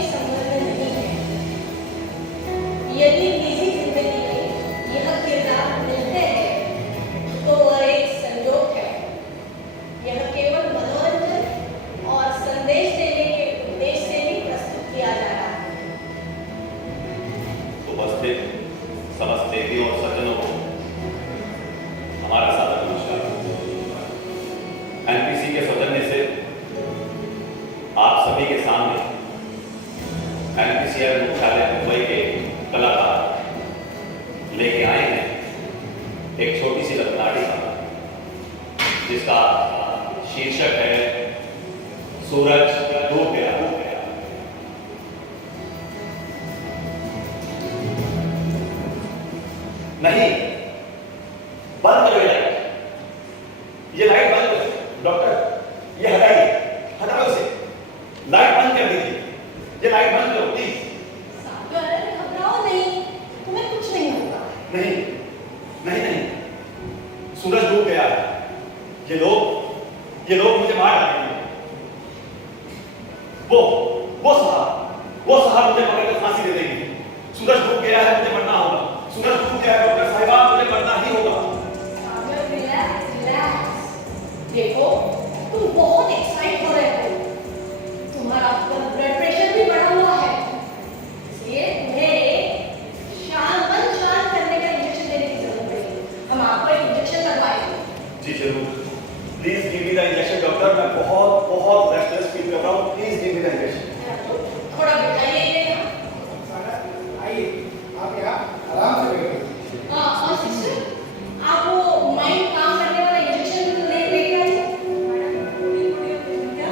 कोई संबंध नहीं है। यदि निजी जिंदगी में यह किरदार मिलते हैं तो वह एक संयोग है। यह केवल मनोरंजन और संदेश देने के उद्देश्य से ही प्रस्तुत किया जा रहा है। उपस्थित समस्त देवियों और सज्जनों को हमारा सादर नमस्कार। एनपीसी के सौजन्य से आप सभी के सामने एनपीसीआर मुख्यालय मुंबई के कलाकार लेके आए हैं एक छोटी सी लघु नाटिका जिसका शीर्षक है सूरज डूब गया। नहीं, बंद करो ये लाइट बंद करो। डॉक्टर ये हटाइए, हटाओ इसे, लाइट बंद कर दीजिए, ये लाइट बंद करो प्लीज। सागर घबराओ नहीं, तुम्हें कुछ नहीं होगा। नहीं नहीं नहीं, सूरज डूब गया है। ये लोग मुझे मार डालेंगे। वो साहब मुझे पकड़ कर फांसी दे देंगे। सूरज डूब गया है, मुझे मरना होगा। सूरज डूब गया है डॉक्टर साहिबा, मुझे मरना ही होगा। सागर रिलैक्स। देखो तुम बहुत एक्साइट हो रहे हो, तुम्हारा ब्लड प्रेशर भी बढ़ा हुआ है, इसलिए तुम्हें शांत करने का इंजेक्शन देने की जरूरत पड़ेगी। हम आपको एक इंजेक्शन लगवाएंगे। जी जरूर, please give me the injection doctor. मैं बहुत रेस्टलेस फील कर रहा हूँ, please give me the injection. थोड़ा बिठाइए आइए, आप यहाँ आराम से बैठिए। और सिस्टर आप वो माइंड काम करने वाला इंजेक्शन लेके आइए।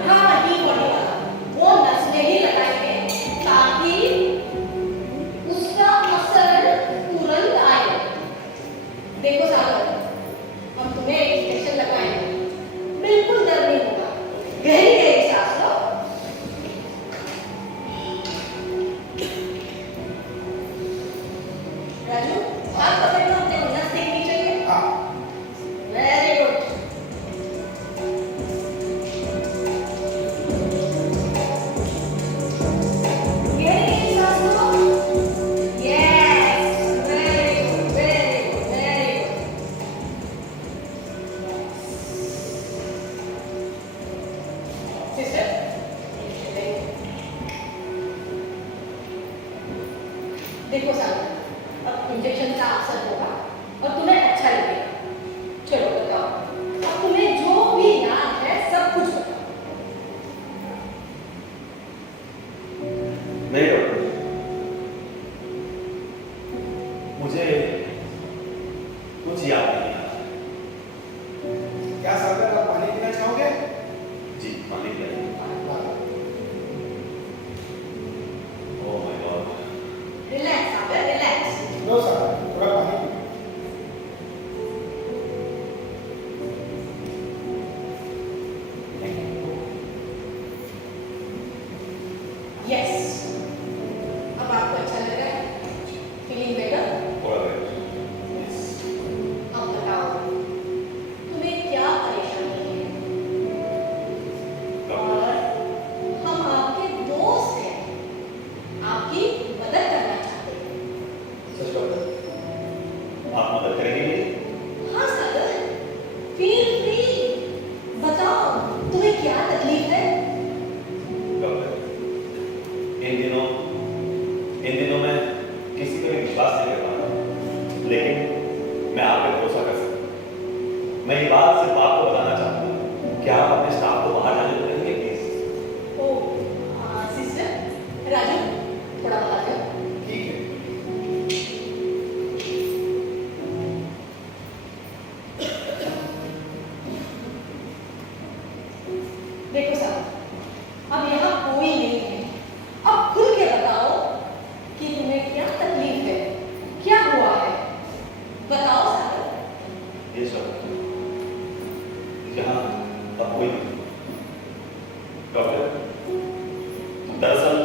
हाँ ठीक बॉडी वाला, वो नस में ही लगाएंगे ताकि उसका असर तुरंत आए। देखो सागर, हम तुम्हें एक इंजेक्शन लगाएंगे, बिल्कुल दर्द नहीं होगा। गहरी सांस लो। राजू, हाथ पकड़ना, अपने नस देखनी चाहिए। हाँ। Very good. गहरी सांस लो। Yes, very good, very good, very good. Sister, देखो सागर, अब इंजेक्शन का असर होगा और तुम्हें अच्छा लगेगा। चलो बताओ, अब तुम्हें जो भी याद है सब कुछ बताओ। नहीं डॉक्टर, मुझे कुछ याद नहीं आ रहा। क्या सागर, आप पानी पीना चाहोगे? जी पानी पिलाइए। Oh my God. Relax Sagar, relax. लो सागर, थोड़ा पानी पीओ। यस, अब आपको अच्छा लग रहा है? Feeling better? थोड़ा देर। अब बताओ, तुम्हें क्या परेशानी है? और हम आपके दोस्त हैं, आपकी मदद करना चाहते हैं। सच डॉक्टर, आप मदद करेंगे मेरी? हाँ सागर, फील फ्री, बताओ तुम्हें क्या तकलीफ है? डॉक्टर, इन दिनों मैं किसी पर भी विश्वास नहीं कर पा रहा, लेकिन मैं आप पे भरोसा कर सकता हूँ। मैं ये बात सिर्फ आपको बताना चाहता हूँ, क्या आप अपने स्टाफ को बाहर जाने देंगे प्लीज? ओ सिस्टर, राजू थोड़ा बाहर जाओ। ठीक है। देखो सागर, अब यहाँ कोई नहीं है, अब खुल के बताओ कि तुम्हें क्या तकलीफ है, क्या हुआ है, बताओ सागर। ये सब यहाँ अब कोई नहीं। डॉक्टर, दरअसल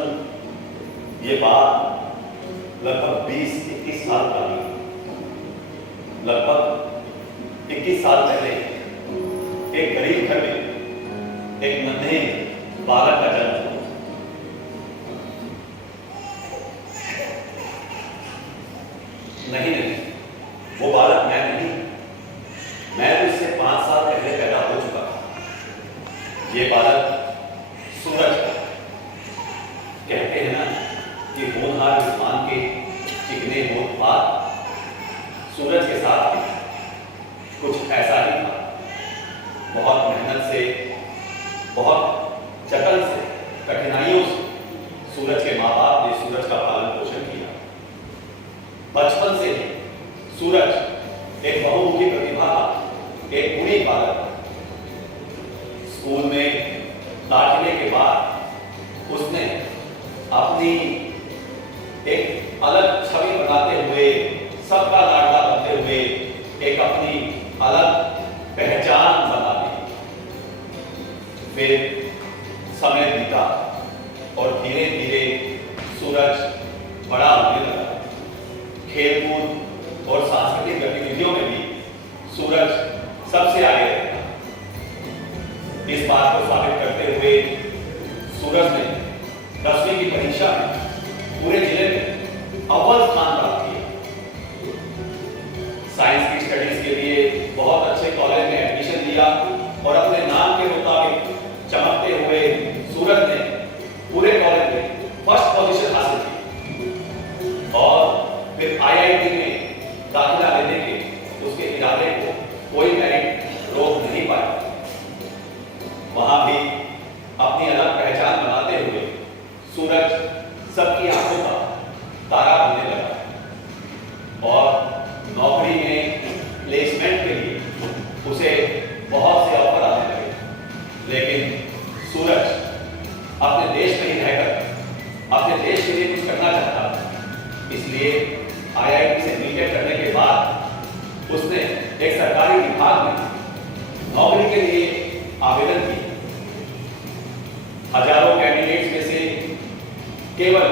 ये बात लगभग 20-21 साल पुरानी है। लगभग 21 साल पहले एक गरीब घर में एक नन्हे बालक का जन्म हुआ। कहते हैं ना कि होनहार विद्वान के चिकने होठ पात, सूरज के साथ भी कुछ ऐसा ही था। बहुत मेहनत से, बहुत जतन से, कठिनाइयों से सूरज के माँ बाप ने सूरज का पालन पोषण किया। बचपन से ही सूरज एक बहुमुखी प्रतिभा था, एक गुणी बालक था। स्कूल में दाखिले के बाद उसने अपनी एक अलग छवि बनाते हुए, सबका लाडला बनते हुए एक अपनी अलग पहचान बना ली। फिर समय बीता और धीरे धीरे सूरज बड़ा होने लगा। खेलकूद और सांस्कृतिक गतिविधियों में भी सूरज सबसे आगे रहा। इस बात को साबित करते हुए सूरज ने 10वीं की परीक्षा में पूरे जिले में अव्वल स्थान प्राप्त किया। साइंस की स्टडीज के लिए बहुत अच्छे कॉलेज में एडमिशन लिया और अपने नाम के मुताबिक चमकते हुए सूरज ने पूरे कॉलेज में फर्स्ट पोजीशन हासिल की और फिर आईआईटी में दाखिला लेने के उसके इरादे को कोई मेरिट रोक नहीं पाया। वहां भी अपनी अलग पहचान बनाते हुए सूरज सबकी आंखों का तारा बनने लगा और नौकरी में प्लेसमेंट के लिए उसे बहुत से ऑफर आने लगे। लेकिन सूरज अपने देश में ही रहकर अपने देश के लिए कुछ करना चाहता था। इसलिए आईआईटी से बीटेक करने के बाद उसने एक सरकारी विभाग में नौकरी के लिए आवेदन किया। हजारों कैंडिडेट्स में से केवल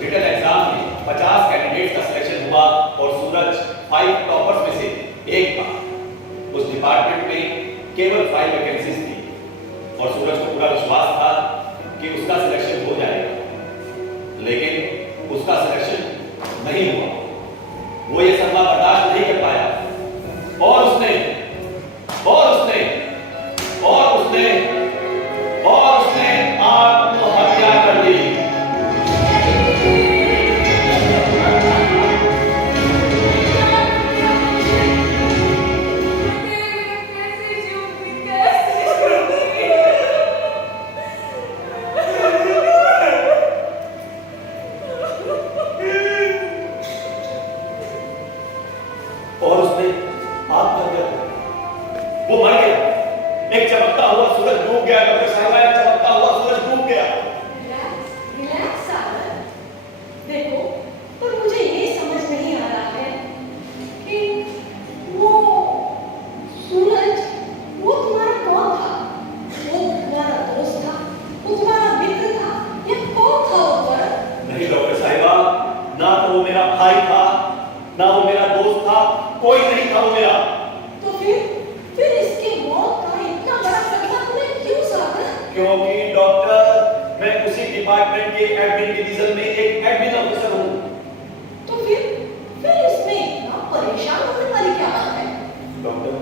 रिटन एग्जाम में 50 कैंडिडेट्स का सिलेक्शन हुआ और सूरज 5 टॉपर्स में से एक था। उस डिपार्टमेंट में केवल 5 वैकेंसीज थी और सूरज को पूरा विश्वास था कि उसका सिलेक्शन हो जाएगा, लेकिन उसका सिलेक्शन नहीं हुआ। वो ये सदमा बर्दाश्त नहीं कर पाया और उसने आत्महत्या कर ली। और उसने आत्महत्या कर ली। वो मर गया। एक चमकता हुआ सूरज डूब गया। डॉक्टर साहिबा, एक चमकता हुआ सूरज डूब गया। रिलैक्स सागर। देखो, पर मुझे ये समझ नहीं आ रहा है कि वो सूरज वो तुम्हारा कौन था? वो तुम्हारा दोस्त था, वो तुम्हारा मित्र था, या कौन था वो तुम्हारा? नहीं डॉक्टर साहिबा, ना तो वो मेरा भाई था, ना वो मेरा दोस्त था, कोई नहीं था वो मेरा। तो फिर इसके मौत का इतना बड़ा सदमा तुम्हें क्यों सागर? क्योंकि डॉक्टर, मैं उसी डिपार्टमेंट के एडमिन डिवीजन में एक एडमिन ऑफिसर हूँ। तो फिर इसमें इतना परेशान होने वाली क्या बात है? डॉक्टर,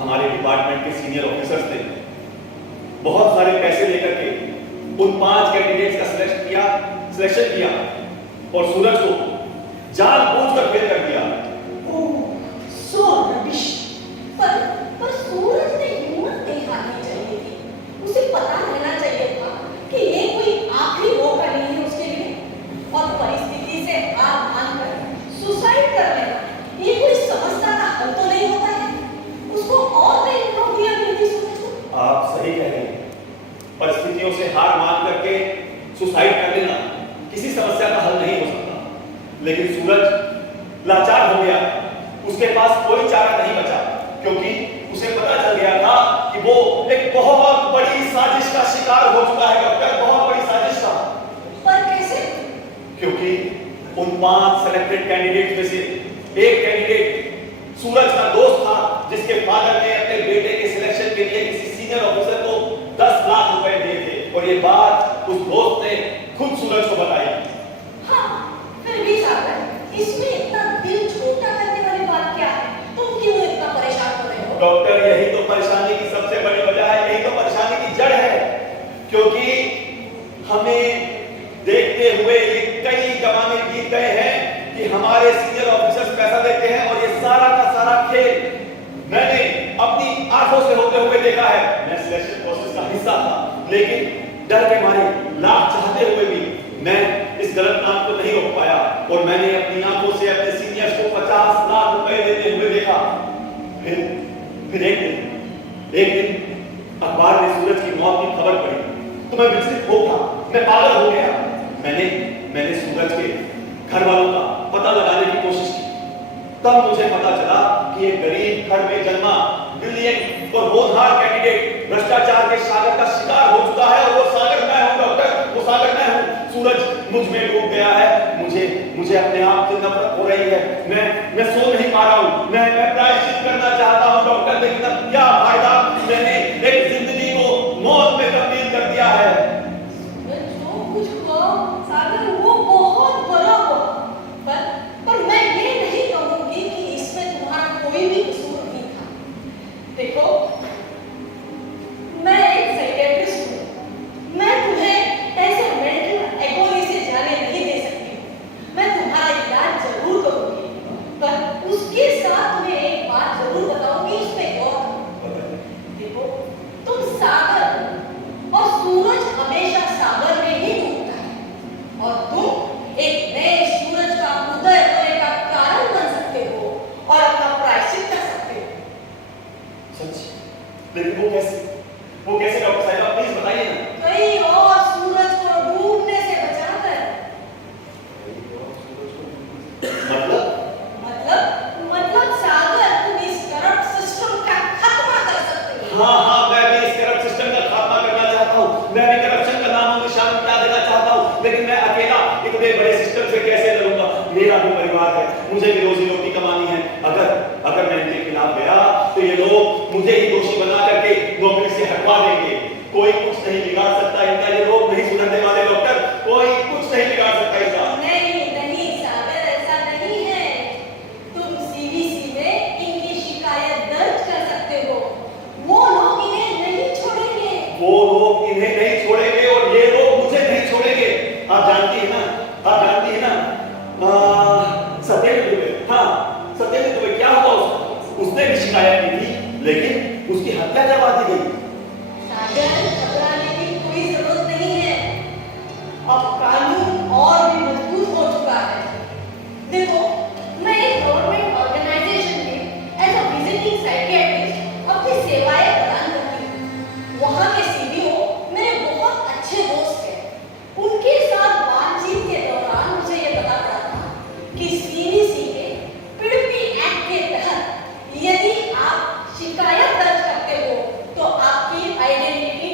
हमारे डिपार्टमेंट के सीनियर ऑफिसर्स ने बहुत सारे पैसे लेकर के उन 5 कैंडिडेट्स का सिलेक्शन किया और सूरज को जानबूझकर फेल कर दिया। सो रबिश। पर सूरज ने हिम्मत नहीं हारनी चाहिए थी। उसे पता रहना चाहिए था कि ये कोई आखिरी मौका नहीं है उसके लिए, और परिस्थिति से हार मानकर सुसाइड कर लेना ये कोई समस्या का हल तो नहीं होता है। उसको और नहीं रोक दिया गया सूरज को। आप सही कह रहे हैं। परिस्थितियों से हार मान करके सुसाइड कर लेना किसी समस्या का हल नहीं हो सकता। लेकिन सूरज लाचार हो गया। उसके पास कोई चारा नहीं बचा, क्योंकि उसे पता चल गया था कि वो एक बहुत बड़ी साजिश का शिकार हो चुका है डॉक्टर, बहुत बड़ी साजिश का। पर कैसे? क्योंकि उन 5 सेलेक्टेड कैंडिडेट में से एक कैंडिडेट सूरज का दोस्त था, जिसके फादर ने अपने बेटे के सिलेक्शन के लिए किसी सीनियर ऑफिसर को 10 लाख रुपए दिए थे और ये बात उस दोस्त ने खुद सूरज को बताई। हाँ, फिर भी सागर, इसमें इतना दिल छोटा करने वाली बात क्या है? तुम क्यों इतना परेशान हो रहे हो? डॉक्टर, यही तो परेशानी की सबसे बड़ी वजह है, यही तो परेशानी की जड़ है। क्योंकि हमें देखते हुए ये कई जमाने बीत गए हैं कि हमारे सीनियर ऑफिसर्स पैसा देते हैं और ये सारा का सारा खेल मैंने अपनी आंखों से होते हुए देखा है। मैं सिलेक्शन प्रोसेस का हिस्सा था, लेकिन डर के मारे लाभ चाहते हुए भी मैं इस गलत काम को नहीं रोक पाया और मैंने अपनी आंखों से अपने सीनियर्स को 50 लाख रुपए देते हुए देखा। फिर एक दिन अखबार में सूरज की मौत की खबर पड़ी तो मैं विचलित हो गया, मैं पागल हो गया। मैंने सूरज के घर वालों का पता लगाने की कोशिश की। तब मुझे पता चला कि एक गरीब घर में जन्मा ब्रिलियंट और होनहार कैंडिडेट भ्रष्टाचार के सागर का शिकार हो चुका है और वो सागर मैं हूं डॉक्टर, वो सागर मैं हूं। सूरज मुझ में डूब गया है। मुझे अपने आप से नफरत हो रही है। मैं सो नहीं पा रहा हूं। मैं प्रायश्चित करना चाहता हूं डॉक्टर, लेकिन अब क्या फायदा? मैंने एक जिंदगी को मौत में तब्दील कर दिया है। जो कुछ हुआ सागर वो बहुत बड़ा हुआ, पर मैं ये नहीं कहूंगी कि इसमें तुम्हारा कोई भी कसूर नहीं था। देखो, मैं एक साइकियाट्रिस्ट हूँ। मैं तुम्हें ऐसे मेंटल एगोनी से जाने नहीं दे सकती हूँ। मैं तुम्हारा इलाज जरूर करूंगी, पर उसके साथ तुम्हें एक बात जरूर बताऊंगी, उसमें गौर करो। देखो, तुम सागर और सूरज हमेशा सागर में ही डूबता है और तुम एक नए सूरज का उदय होने का कारण बन सकते हो और अपना प्रायश्चित कर सकते हो। सच? लेकिन वो कैसे डॉक्टर साहिबा, प्लीज बताइए ना। कहीं और सूरज को डूबने से बचाकर। मतलब सागर, तुम इस करप्ट सिस्टम का खात्मा कर सकते हो। हाँ, मैं भी इस करप्ट सिस्टम का खात्मा करना चाहता हूँ। मैं भी करप्शन का नामो निशान मिटा देना चाहता हूँ, लेकिन मैं अकेला इतने बड़े सिस्टम से कैसे लड़ूंगा? मेरा भी परिवार है, मुझे भी रोजी रोटी कमानी है। अगर मैं इनके खिलाफ गया तो ये लोग मुझे ही दोषी बना करके नौकरी से हटवा देंगे। कोई कुछ नहीं बिगाड़ सकता इनका, ये लोग नहीं सुधरने वाले डॉक्टर, कोई कुछ नहीं बिगाड़ सकता इनका। नहीं सागर, ऐसा नहीं है। तुम सीबीसी में इनकी शिकायत दर्ज कर सकते हो। वो लोग इन्हें नहीं छोड़ेंगे। वो लोग इन्हें नहीं छोड़ेंगे और ये लोग मुझे नहीं छोड़ेंगे। आप जानती है ना सत्येंद्र दुबे, क्या हुआ उसने भी शिकायत की थी, लेकिन उसकी हत्या करवा दी गई। सागर, घबराने की कोई जरूरत नहीं है। अब कानून और भी मजबूत हो चुका है। देखो, मैं एक गवर्नमेंट ऑर्गेनाइजेशन में एज अ विजिटिंग साइकियाट्रिस्ट अपनी सेवाएं प्रदान करती हूँ। वहाँ के सीबीओ मेरे बहुत अच्छे दोस्त हैं। उनके साथ बातचीत के दौरान मुझे ये पता चला था कि सीबीसी के पिड़पी एक्ट के तहत यदि आप शिकायत दर्ज करते हो तो आपकी आइडेंटिटी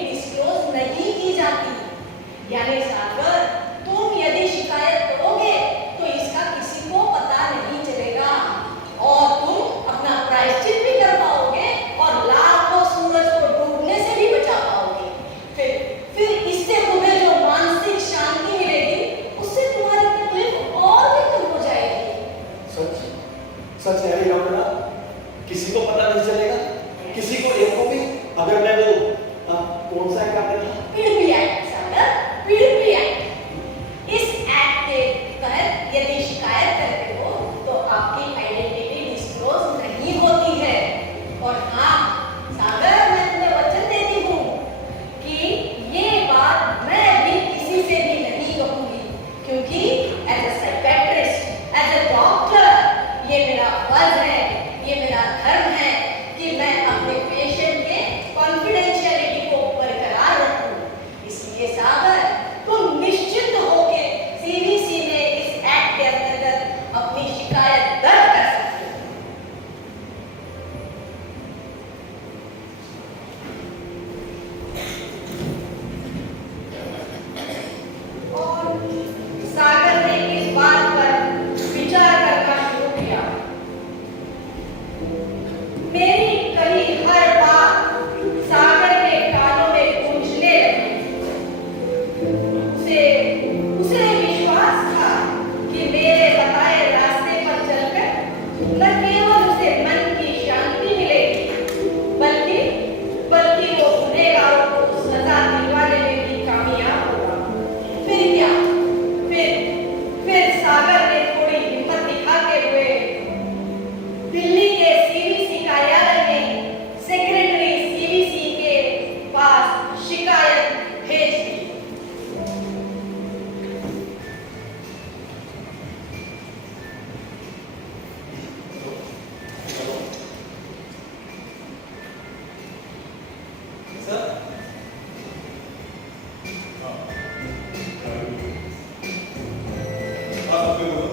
आपने बोला?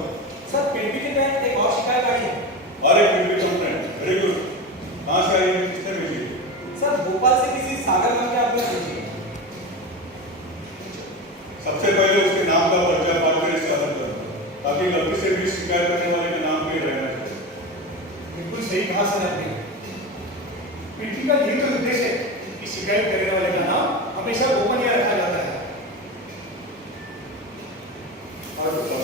सर पीडीपी के तहत एक और शिकायत आई है। और एक पीडीपी कंप्लेंट, वेरी गुड। कहाँ से आई है, किसने भेजी है? सर भोपाल से किसी सागर नाम के आपने भेजी है। सबसे पहले उसके नाम का पर्चा पाठ कर इसका हल करो, ताकि गलती से भी शिकायत करने वाले का नाम पे रहना चाहिए। बिल्कुल सही कहा सर आपने। पीडीपी का यही तो उद्देश्य है कि शिकायत करने वाले का नाम हमेशा गोपनीय रखा जाता है। और बताओ।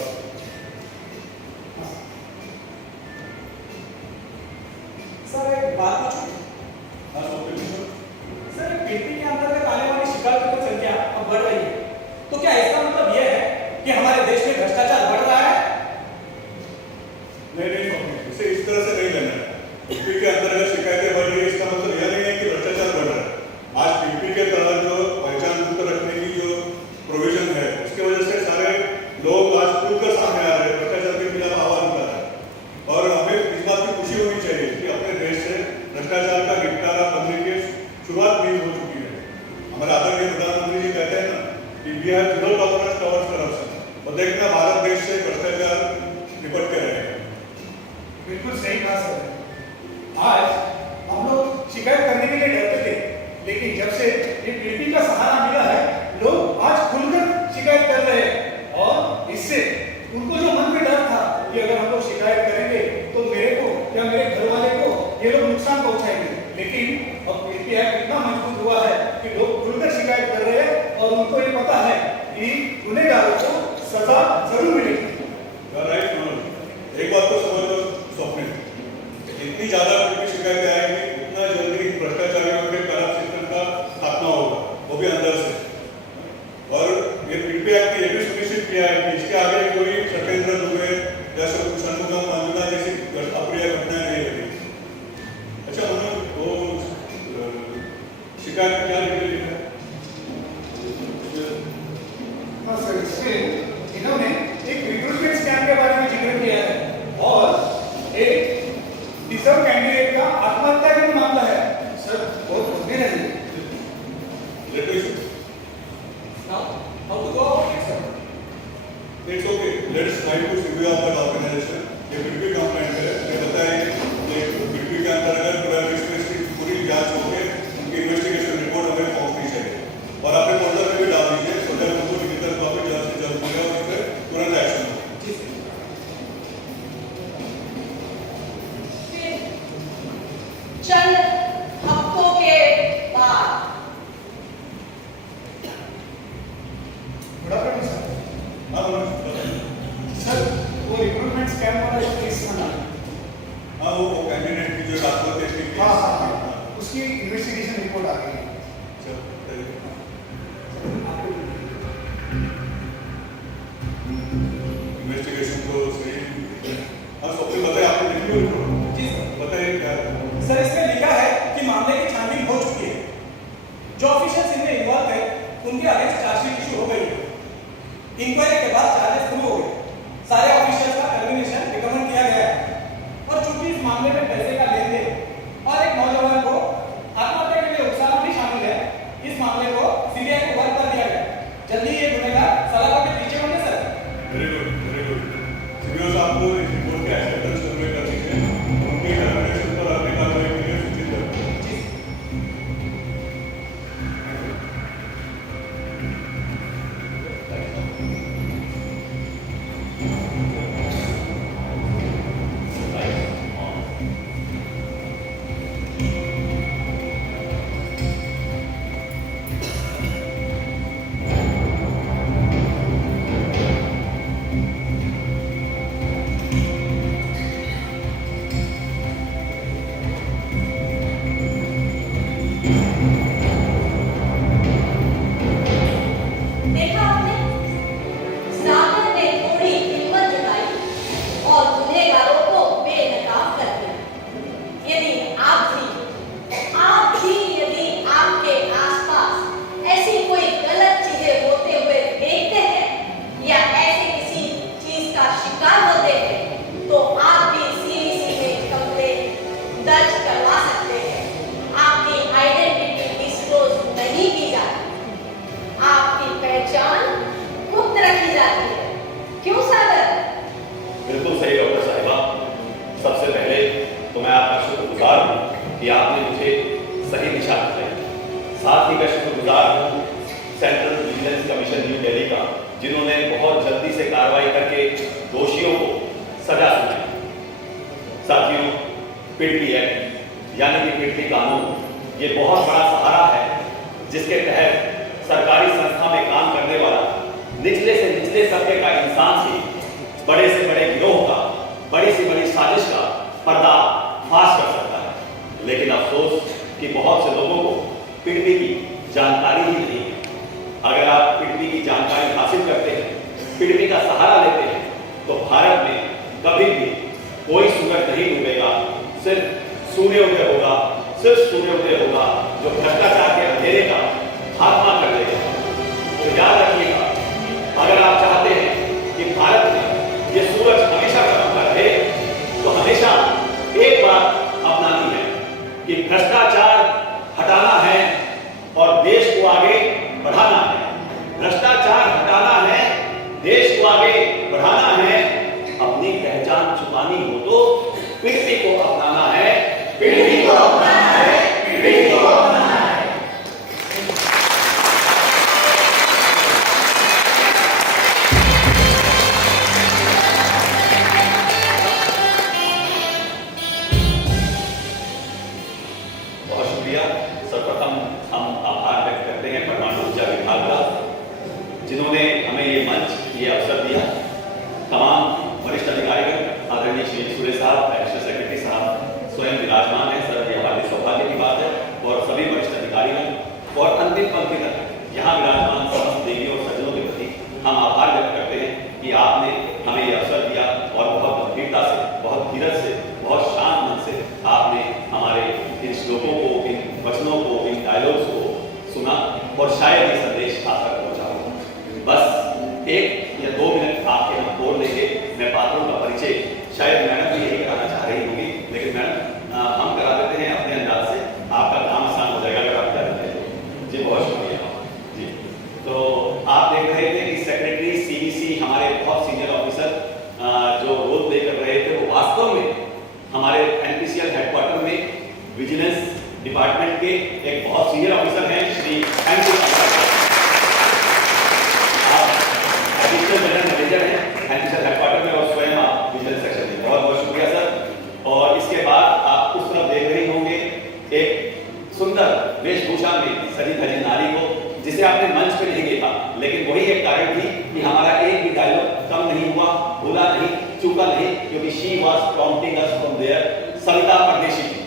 सर एक बात पूछूं? हाँ, सोचते हैं। सर पीडीपी के अंतर्गत आने वाली शिकायतों की संख्या अब बढ़ रही है, तो क्या इसका मतलब यह है कि हमारे देश में भ्रष्टाचार बढ़ रहा है? नहीं नहीं सोचते, इसे इस तरह से नहीं लेना है। पीपी के अंतर्गत शिकायतें बढ़ रही है, इसका मतलब यह नहीं है कि भ्रष्टाचार बढ़ रहा है। आज पीपी के तहत जो पहचान मुक्त रखने की जो प्रोविजन है, उसकी वजह से सारे लोग आज खुलकर सामने आ रहे हैं, भ्रष्टाचार के खिलाफ आवाज उठा रहे हैं। और हमें इस बात की खुशी होनी चाहिए कि अपने देश से भ्रष्टाचार का निपटारा करने की शुरुआत नहीं हो चुकी है। हमारे आदरणीय प्रधानमंत्री जी कहते हैं ना कि we have zero tolerance towards corruption, और देखना भारत देश से भ्रष्टाचार निपट के रहेगा। बिल्कुल सही कहा सर। आज हम लोग शिकायत करने के लिए डरते थे, लेकिन जब से ये पीडीपी का सहारा मिला है, लोग आज खुलकर शिकायत कर रहे हैं। और इससे उनको जो मन में डर था कि अगर हम लोग शिकायत करेंगे तो मेरे को या मेरे घर वाले को ये लोग नुकसान पहुंचाएंगे, लेकिन अब पीडीपी एक्ट इतना मजबूत हुआ है कि लोग खुलकर शिकायत कर रहे हैं और उनको ये पता है कि गुनहगारों को सजा जरूर मिलेगी। राइट मनोज, एक बात तो समझ लो स्वप्निल, इतनी ज्यादा पीपी शिकायतें आएंगी, उतना जल्दी भ्रष्टाचारियों के करप्ट सिस्टम का खात्मा होगा, वो भी अंदर से। और ये पीपी एक्ट ने ये भी सुनिश्चित किया है कि इसके आगे कोई सत्येंद्र दुबे या शनमुगम मंजुला जैसी अप्रिय घटनाएं नहीं घटी। अच्छा मनोज, वो शिकायत में क्या लिखा है? हाँ सर, इसमें इन्होंने एक रिक्रूटमेंट स्कैम के बारे में जिक्र किया है और एक डिजर्व कैंडिडेट का आत्महत्या का भी मामला है। सर बहुत गंभीर है ये। Let me see. Now, how to go about it, sir? It's okay. Let's try to figure out that organization. ये पीपी कंप्लेंट है, ये बताया कि पीपी के अंतर्गत प्राइवेट की पूरी जांच होके उनकी इन्वेस्टिगेशन रिपोर्ट हमें पहुंचनी चाहिए और आपने फोल्डर में भी डाल दीजिए, सो दैट उनको डिजिटल कॉपी जल्द से जल्द मिले और उस पर तुरंत एक्शन हो। फिर चंद हफ्तों के बाद गुड आफ्टरनून सर। हाँ मनोज, सर वो रिक्रूटमेंट स्कैम वाला जो केस बना, हाँ वो कैंडिडेट की जो आत्महत्या की केस, हाँ उसकी इन्वेस्टिगेशन रिपोर्ट आ गई है। इन्वेस्टिगेशन तो सही। हाँ सबसे बताइए, आपने लिखी हो रिपोर्ट? जी सर। बताइए क्या है? सर इसमें लिखा है कि मामले की छानबीन हो चुकी है, जो ऑफिशियल्स इनमें इन्वॉल्व है उनके अगेंस्ट चार्जशीट इशू हो गई है, इंक्वायरी के बाद चार्जेस शुरू हो गए, सारे ऑफिशियल्स का टर्मिनेशन रिकमेंड किया गया है। और चूंकि इस मामले में पैसे का लेन देन और एक नौजवान को आत्महत्या के लिए उकसाना भी शामिल है, इस मामले को सीबीआई को वर्क कर दिया गया। जल्दी ये गुनहगार सलाखों के पीछे होंगे sir. Very good, very good. CBO साहब को इस रिपोर्ट के एक्सेप्टेंस सर्वे कर दीजिए और उनकी टर्मिनेशन पर अगली कार्रवाई के लिए सूचित कर दीजिए। जी। से कार्रवाई करके दोषियों को सजा सुनाए। साथियों, पिडपी एक्ट यानी कि पिडपी कानून ये बहुत बड़ा सहारा है जिसके तहत सरकारी संस्था में काम करने वाला निचले से निचले तबके का इंसान से बड़े से बड़े गिरोह का, बड़ी से बड़ी साजिश का पर्दाफाश कर सकता है। लेकिन अफसोस कि बहुत से लोगों को पिडपी की जानकारी ही नहीं है। अगर आप पिडपी की जानकारी हासिल करते हैं, पिडपी का सहारा लेते हैं, तो भारत में कभी भी कोई सूरज नहीं डूबेगा, सिर्फ सूर्योदय होगा, सिर्फ सूर्योदय होगा जो भ्रष्टाचार के अंधेरे का खात्मा कर देगा। तो याद रखिएगा, अगर आप चाहते हैं कि भारत में ये सूरज हमेशा चमकता रहे, तो हमेशा एक बात अपनानी है कि भ्रष्टाचार हटाना है और देश को आगे बढ़ाना है। भ्रष्टाचार हटाना है, देश को आगे बढ़ाना है। अपनी पहचान छुपानी हो तो पिडपी को अपनाना है, पिडपी को अपनाना है, पिडपी को अपनाना है। बहुत शुक्रिया। सर्वप्रथम हम आभार व्यक्त करते हैं परमाणु ऊर्जा विभाग का, जिन्होंने हमें ये मंच, ये अवसर दिया। तमाम वरिष्ठ अधिकारीगण, आदरणीय श्री सुरेश साहब, एडिशनल सेक्रेटरी साहब स्वयं विराजमान है, सर ये हमारे सौभाग्य की बात है। और सभी वरिष्ठ अधिकारीगण और अंतिम पंक्ति तक यहाँ विराजमान समस्त देवी और सज्जनों के प्रति हम आभार व्यक्त करते हैं कि आपने हमें ये अवसर दिया और बहुत गंभीरता से, बहुत धीरज से, बहुत शांत मन से आपने हमारे इन श्लोकों को, इन वचनों को, इन डायलॉग्स को सुना और शायद ये संदेश आप तक पहुंचा हो। बस 1 या 2 मिनट आपके हम बोल लेंगे। मैं पात्रों का परिचय शायद मैडम भी यही कराना चाह रही होंगी, लेकिन मैडम हम करा देते हैं अपने अंदाज से, आपका काम आसान हो जाएगा अगर आप कर देते हैं। जी बहुत शुक्रिया जी। तो आप देख रहे थे कि सेक्रेटरी सीबीसी, हमारे बहुत सीनियर ऑफिसर जो रोल प्ले कर रहे थे, वो वास्तव में हमारे एनपीसीएल हेडक्वार्टर में विजिलेंस डिपार्टमेंट के एक बहुत सीनियर ऑफिसर हैं, श्री आप एडिशनल जनरल मैनेजर हैं एनपीसीएल हेडक्वार्टर में और स्वयं आप विजिलेंस सेक्शन में। बहुत बहुत शुक्रिया सर। और इसके बाद आप उस तरफ देख रहे होंगे एक सुंदर वेशभूषा में सजी धजी नारी को, जिसे आपने मंच पे नहीं देखा, लेकिन वही एक कारण थी कि हमारा एक भी डायलॉग कम नहीं हुआ, भूला नहीं, चूका नहीं, क्योंकि she was prompting us from there, Savita Pardeshi ji.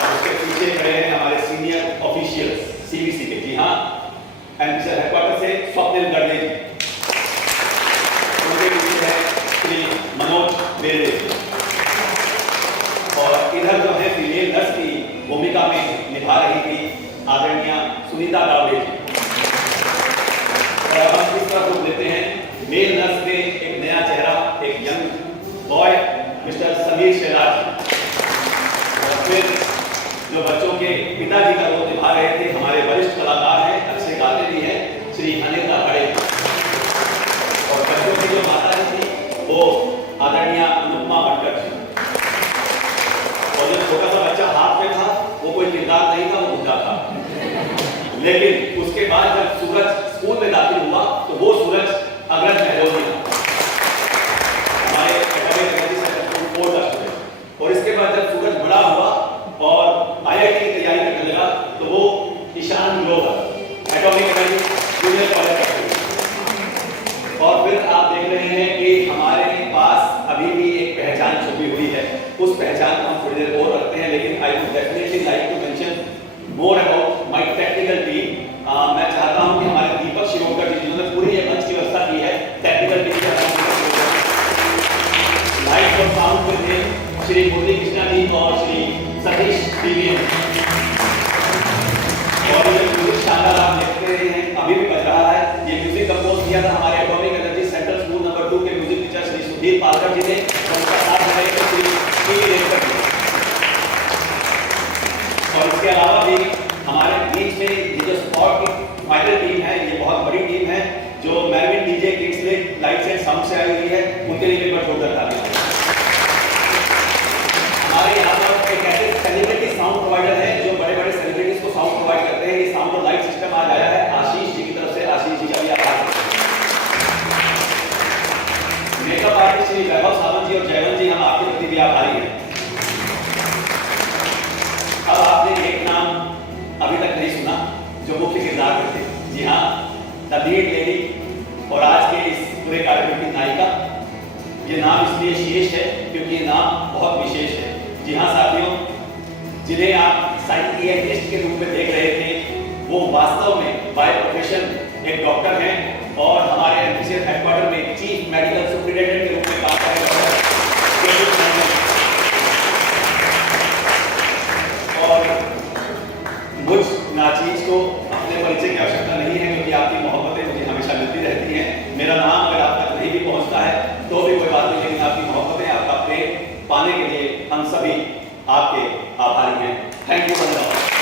और उसके पीछे खड़े हैं हमारे सीनियर ऑफिशियल्स सीबीसी के, जी हाँ, एनपीसीएल हेडक्वार्टर से स्वप्निल गर्दे जी, उनके पीछे है श्री मनोज बेरदे जी, और इधर जो है फीमेल नर्स की भूमिका में निभा रही थी आदरणीय सुनीता दावड़े जी। और हम इस तरह को लेते हैं मेल नर्स में एक नया चेहरा, एक यंग बॉय मिस्टर समीर शेराज। और फिर जो बच्चों के पिताजी का रोल निभा रहे थे हमारे वरिष्ठ कलाकार हैं, अच्छे गाते भी हैं, श्री अनिल खड़े। और बच्चों की जो माता जी थी वो आदरणीय अनुपमा भट्टर जी। और जो छोटा सा बच्चा हाथ में था वो कोई किरदार नहीं था, वो बुद्धा था। लेकिन उसके बाद जब सूरज स्कूल में दाखिल हुआ तो वो सूरज अग्रज महलोजी था, हमारे एकेडमिक एनर्जी सेंटर को 4 का स्टूडेंट। और इसके बाद जब सूरज बड़ा हुआ और आईआईटी की तैयारी करने लगा तो वो Ishan global atomic energy junior college का स्टूडेंट। और फिर आप देख रहे हैं कि हमारे पास अभी भी एक पहचान छुपी हुई है, उस पहचान को हम थोड़ी देर और रखते हैं। लेकिन I would definitely like to mention more about my technical team. मैं चाहता हूं कि हमारे दीपक शिरोडकर जी, जिन्होंने पूरी ये मंच की व्यवस्था की है, टेक्निकल टीम का लाइट और साउंड पे थे श्री मुरली कृष्णा जी और श्री सतीश डीवीएन। और ये म्यूजिक शानदार आप देखते रहे हैं, अभी भी बज रहा है। ये म्यूजिक कंपोज किया था हमारे atomic energy central school number 2 के म्यूजिक टीचर श्री सुधीर पालकर जी ने, उनका साथ में श्री टी रेखर जी। और इसके अलावा भी हमारे बीच में ये जो स्पॉट की फाइनल टीम है, ये बहुत बड़ी टीम है जो मेरविन डीजे किड्स में लाइट्स एंड साउंड से आई हुई है, उनके लिए भी जोरदार तालियां। हमारे यहाँ पर एक ऐसे सेलिब्रिटी साउंड प्रोवाइडर है जो बड़े-बड़े सेलिब्रिटीज को साउंड प्रोवाइड करते हैं। ये साउंड और लाइट सिस्टम आज आया है आशीष जी की तरफ से। आशीष जी का भी आभार। लेडी और आज के इस पूरे कार्यक्रम की नायिका। ये नाम इसलिए शेष है क्योंकि ये नाम बहुत विशेष है। जी हाँ साथियों, जिन्हें आप साइकियाट्रिस्ट के रूप में देख रहे थे, वो वास्तव में बाय प्रोफेशन एक डॉक्टर हैं और हमारे एमपीसीएल हेडक्वार्टर में चीफ मेडिकल सुपरिटेंडेंट के रूप में काम कर रहे हैं। और मुझ नाचीज को अपने परिचय की आवश्यकता नहीं है क्योंकि आपकी मोहब्बतें मुझे हमेशा मिलती रहती हैं। मेरा नाम अगर आप तक नहीं भी पहुंचता है तो भी कोई बात नहीं, लेकिन आपकी मोहब्बतें, आपका प्रेम पाने के लिए हम सभी आपके आभारी हैं। Thank you.